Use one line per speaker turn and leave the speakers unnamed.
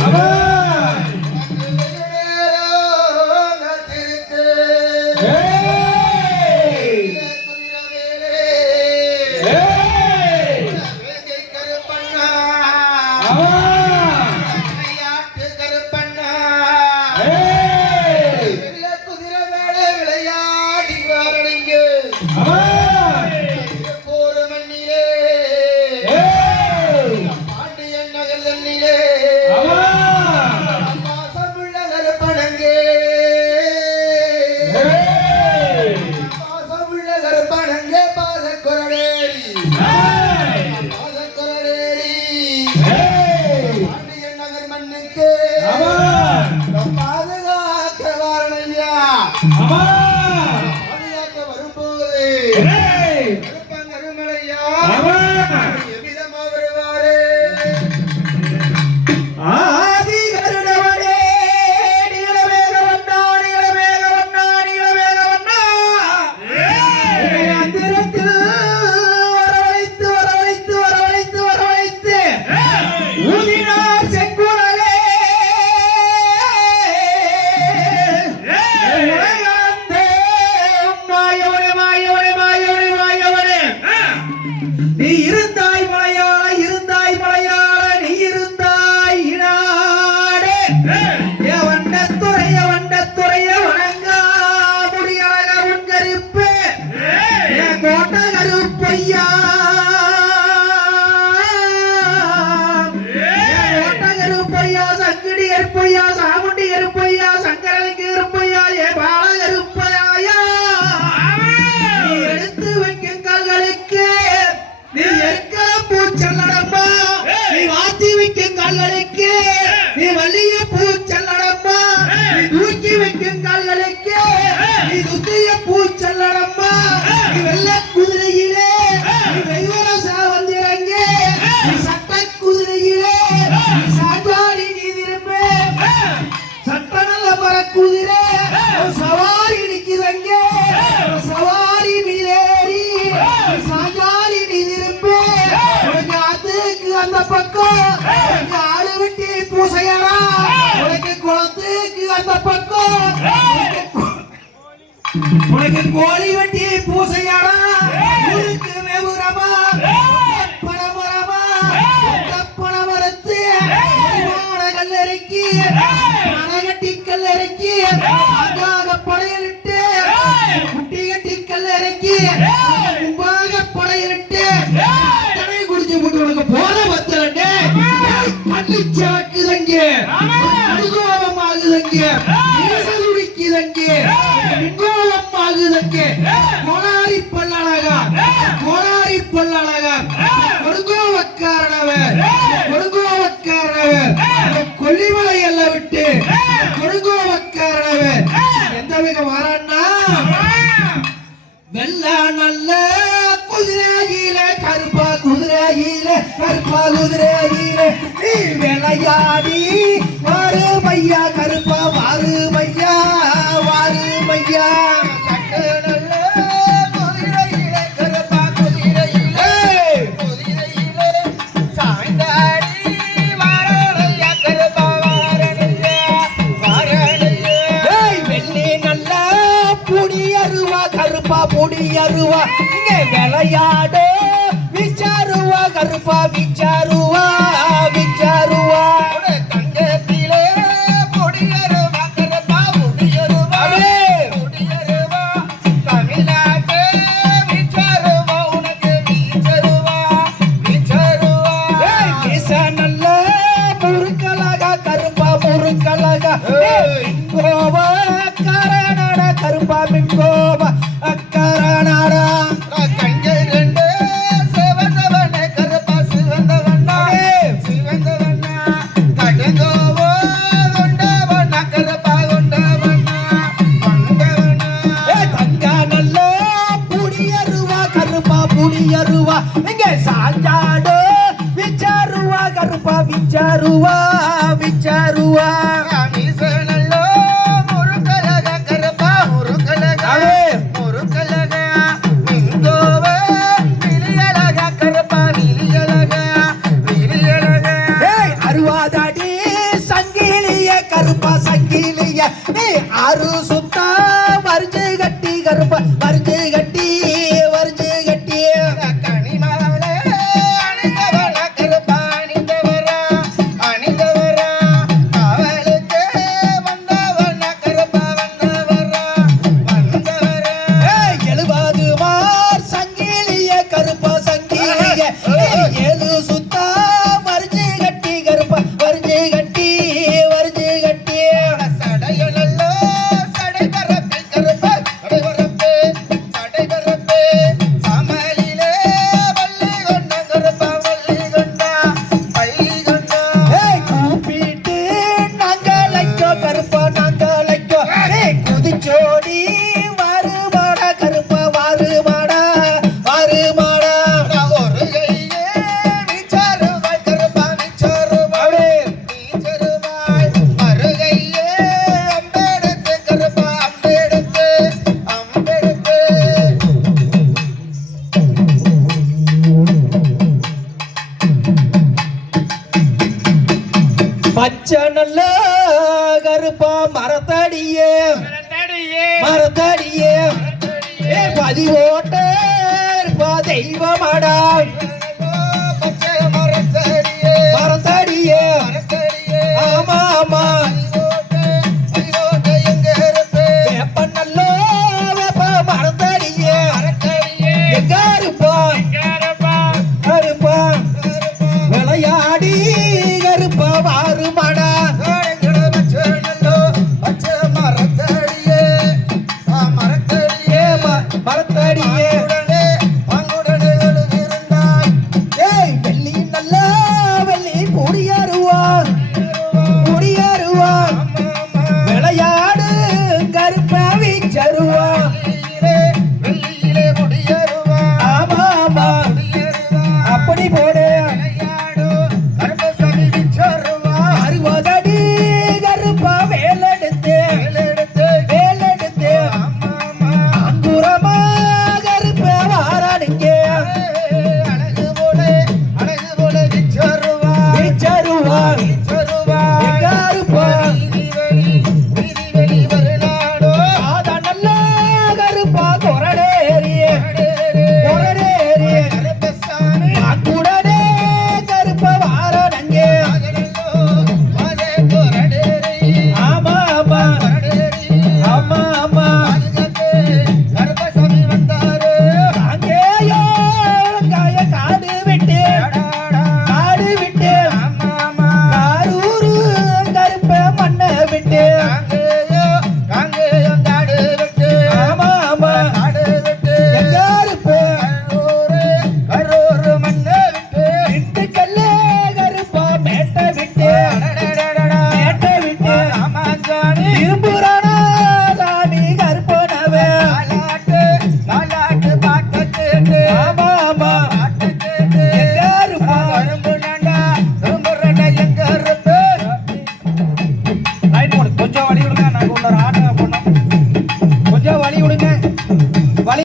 好吗 Yeah. நீ இருந்த உனக்கு கோழி வெட்டி பூசையாடா. உனக்கு வெவுரமா. பணமரமா தப்பண மரத்து கல்லறைக்கு மனகட்டி கல்லறைக்கு அதாக படையலிட்டு. குட்டி கட்டி வீர கருப்பா குதிரை வீர நீ விளையாடி வாரு மையா கருப்பா வாரு மையா வாரு மையா. புடி அருவா கருப்பா புடி இங்க விளையாடு. கருப்பா விச்சாருவா விச்சாருவா.
தங்கத்திலே முடியருவா கருப்பா முடியருவா முடியருவா தமிழ்நாட்டு விச்சாருவா உனக்கு வீச்சருவா வீச்சருவா.
வீசா நல்ல முறுக்கலாக கருப்பா முறுக்கலாக கோவா ಅರಿಯರುವ
ಹಿಂಗೆ ಸಾಂಜಾಡು ವಿಚಾರುವ ಗರ್ಭ ವಿಚಾರುವ ವಿಚಾರುವ
பச்சை நல்ல கருப்பா மரத்தடியே. மரத்தடியே. பதிவோட்ட தெய்வமாடா. அடி போடு